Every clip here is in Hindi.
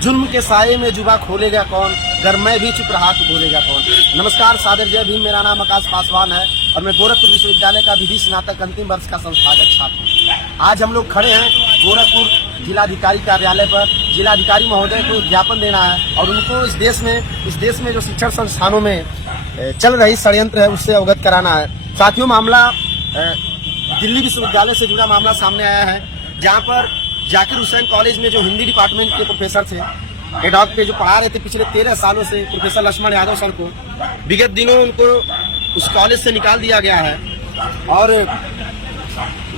जुल्म के साये में जुबा खोलेगा कौन, अगर मैं भी चुप रहा तो बोलेगा कौन। नमस्कार, सादर जय भीम। मेरा नाम आकाश पासवान है और मैं गोरखपुर विश्वविद्यालय का विधि स्नातक अंतिम वर्ष का संस्थागत छात्र। आज हम लोग खड़े हैं गोरखपुर जिलाधिकारी कार्यालय पर। जिलाधिकारी महोदय को ज्ञापन देना है और उनको इस देश में जो शिक्षण संस्थानों में चल रही षड्यंत्र है उससे अवगत कराना है। साथियों, मामला दिल्ली विश्वविद्यालय से जुड़ा मामला सामने आया है, जहां पर जाकिर हुसैन कॉलेज में जो हिंदी डिपार्टमेंट के प्रोफेसर थे, एडॉक पे जो पढ़ा रहे थे पिछले 13 सालों से, प्रोफेसर लक्ष्मण यादव सर को विगत दिनों उनको उस कॉलेज से निकाल दिया गया है। और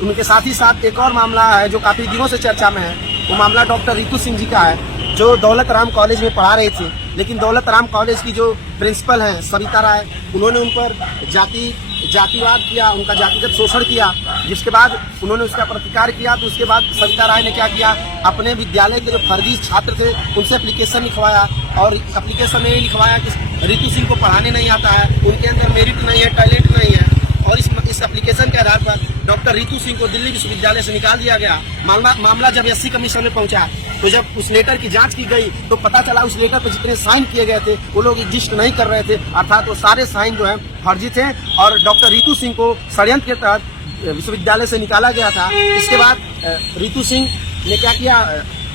उनके साथ ही साथ एक और मामला है जो काफी दिनों से चर्चा में है। वो मामला डॉक्टर रितु सिंह जी का है, जो दौलत राम कॉलेज में पढ़ा रहे थे, लेकिन दौलत राम कॉलेज की जो प्रिंसिपल हैं सविता राय, उन्होंने उन पर जातिवाद किया, उनका जातिगत शोषण किया। जिसके बाद उन्होंने उसका प्रतिकार किया, तो उसके बाद सविता राय ने क्या किया, अपने विद्यालय के जो फर्जी छात्र थे उनसे एप्लीकेशन लिखवाया और एप्लीकेशन में लिखवाया कि रितु सिंह को पढ़ाने नहीं आता है, उनके अंदर मेरिट नहीं है, टैलेंट नहीं है। और इस एप्लीकेशन के आधार पर डॉक्टर रितु सिंह को दिल्ली विश्वविद्यालय से निकाल दिया गया। मामला जब एससी कमीशन में पहुंचा तो जब उस लेटर की जांच की गई तो पता चला उस लेटर पर जितने साइन किए गए थे वो लोग एग्जिस्ट नहीं कर रहे थे, अर्थात वो सारे साइन जो है फर्जी थे और डॉक्टर रितु सिंह को षड्यंत्र के तहत विश्वविद्यालय से निकाला गया था। इसके बाद रितु सिंह ने क्या किया,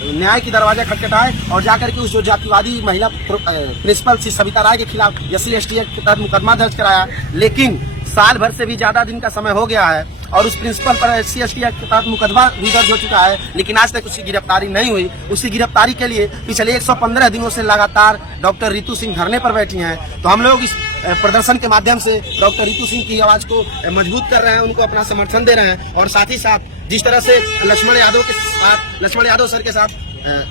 न्याय की दरवाजा खटखटाए और जाकर के उस जो जातिवादी महिला प्रिंसिपल थी सविता राय के खिलाफ SC/ST एक्ट के तहत मुकदमा दर्ज कराया। लेकिन साल भर से भी ज्यादा दिन का समय हो गया है और उस प्रिंसिपल पर SC/ST एक्ट के तहत मुकदमा भी दर्ज हो चुका है, लेकिन आज तक उसकी गिरफ्तारी नहीं हुई। उसकी गिरफ्तारी के लिए पिछले 115 दिनों से लगातार डॉक्टर रितु सिंह धरने पर बैठी हैं। तो हम लोग इस प्रदर्शन के माध्यम से डॉक्टर रितु सिंह की आवाज को मजबूत कर रहे हैं, उनको अपना समर्थन दे रहे हैं। और साथ ही साथ जिस तरह से लक्ष्मण यादव सर के साथ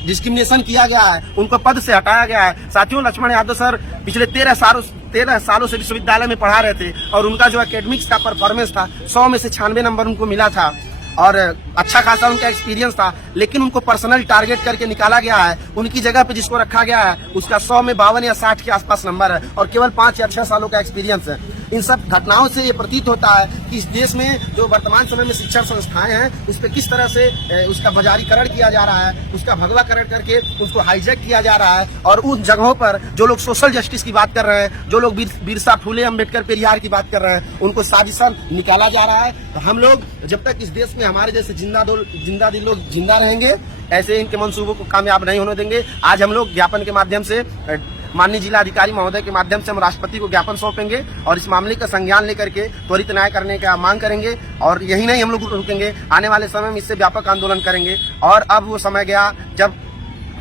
डिस्क्रिमिनेशन किया गया है, उनको पद से हटाया गया है। साथियों, लक्ष्मण यादव सर पिछले 13 सालों से विश्वविद्यालय में पढ़ा रहे थे और उनका जो एकेडमिक्स का परफॉर्मेंस था 100 में से 96 नंबर उनको मिला था और अच्छा खासा उनका एक्सपीरियंस था, लेकिन उनको पर्सनल टारगेट करके निकाला गया है। उनकी जगह पे जिसको रखा गया है उसका 100 में 52 या 60 के आसपास नंबर है और केवल 5 या 6 सालों का एक्सपीरियंस है। इन सब घटनाओं से ये प्रतीत होता है कि इस देश में जो वर्तमान समय में शिक्षण संस्थाएं हैं उस पर किस तरह से उसका बाजारीकरण किया जा रहा है, उसका भगवाकरण करके उसको हाईजैक किया जा रहा है। और उन जगहों पर जो लोग सोशल जस्टिस की बात कर रहे हैं, जो लोग बिरसा फुले अम्बेडकर पेरियार की बात कर रहे हैं, उनको साजिशन निकाला जा रहा है। तो हम लोग जब तक इस देश में हमारे जैसे जिंदा दिल लोग जिंदा रहेंगे, ऐसे इनके मंसूबों को कामयाब नहीं होने देंगे। आज हम लोग ज्ञापन के माध्यम से माननीय जिलाधिकारी महोदय के माध्यम से हम राष्ट्रपति को ज्ञापन सौंपेंगे और इस मामले का संज्ञान लेकर के त्वरित न्याय करने का मांग करेंगे। और यही नहीं, हम लोग रुकेंगे, आने वाले समय में इससे व्यापक आंदोलन करेंगे। और अब वो समय गया जब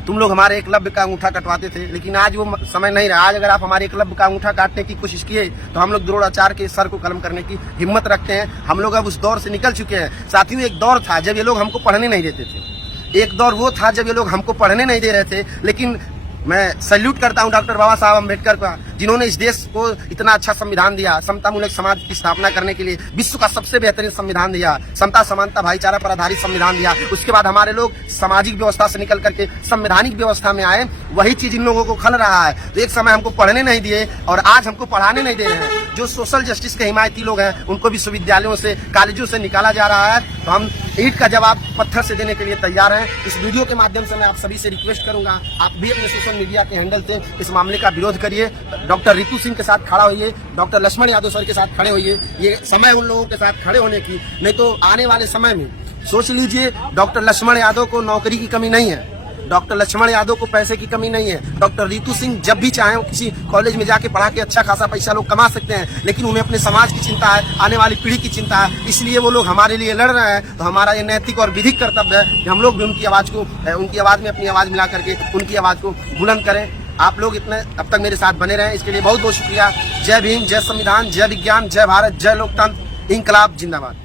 तुम लोग हमारे एकलव्य का अंगूठा कटवाते थे, लेकिन आज वो समय नहीं रहा। आज अगर आप हमारे एकलव्य का अंगूठा काटने की कोशिश किए तो हम लोग द्रोणाचार्य के सर को कलम करने की हिम्मत रखते हैं। हम लोग अब उस दौर से निकल चुके हैं। साथियों, एक दौर था जब ये लोग हमको पढ़ने नहीं देते थे, एक दौर वो था जब ये लोग हमको पढ़ने नहीं दे रहे थे। लेकिन मैं सैल्यूट करता हूं डॉक्टर बाबा साहब अम्बेडकर का, जिन्होंने इस देश को इतना अच्छा संविधान दिया, समतामूलक समाज की स्थापना करने के लिए विश्व का सबसे बेहतरीन संविधान दिया, समता समानता भाईचारा पर आधारित संविधान दिया। उसके बाद हमारे लोग सामाजिक व्यवस्था से निकल करके संवैधानिक व्यवस्था में आए। वही चीज इन लोगों को खल रहा है। तो एक समय हमको पढ़ने नहीं दिए और आज हमको पढ़ाने नहीं दे रहे हैं। जो सोशल जस्टिस के हिमायती लोग हैं उनको विश्वविद्यालयों से, कॉलेजों से निकाला जा रहा है। तो हम ईंट का जवाब पत्थर से देने के लिए तैयार हैं। इस वीडियो के माध्यम से मैं आप सभी से रिक्वेस्ट करूंगा, आप भी अपने सोशल मीडिया के हैंडल से इस मामले का विरोध करिए। डॉक्टर रितु सिंह के साथ खड़ा होइए, डॉक्टर लक्ष्मण यादव सर के साथ खड़े होइए। ये समय उन लोगों के साथ खड़े होने की, नहीं तो आने वाले समय में सोच लीजिए, डॉक्टर लक्ष्मण यादव को नौकरी की कमी नहीं है, डॉक्टर लक्ष्मण यादव को पैसे की कमी नहीं है। डॉक्टर रितु सिंह जब भी चाहें वो किसी कॉलेज में जाके पढ़ा के अच्छा खासा पैसा लोग कमा सकते हैं, लेकिन उन्हें अपने समाज की चिंता है, आने वाली पीढ़ी की चिंता है, इसलिए वो लोग हमारे लिए लड़ रहे हैं। तो हमारा ये नैतिक और विधिक कर्तव्य है कि हम लोग भी उनकी आवाज में अपनी आवाज मिला करके उनकी आवाज को बुलंद करें। आप लोग इतने अब तक मेरे साथ बने रहे, इसके लिए बहुत बहुत शुक्रिया। जय भीम, जय संविधान, जय विज्ञान, जय भारत, जय लोकतंत्र, इंकलाब जिंदाबाद।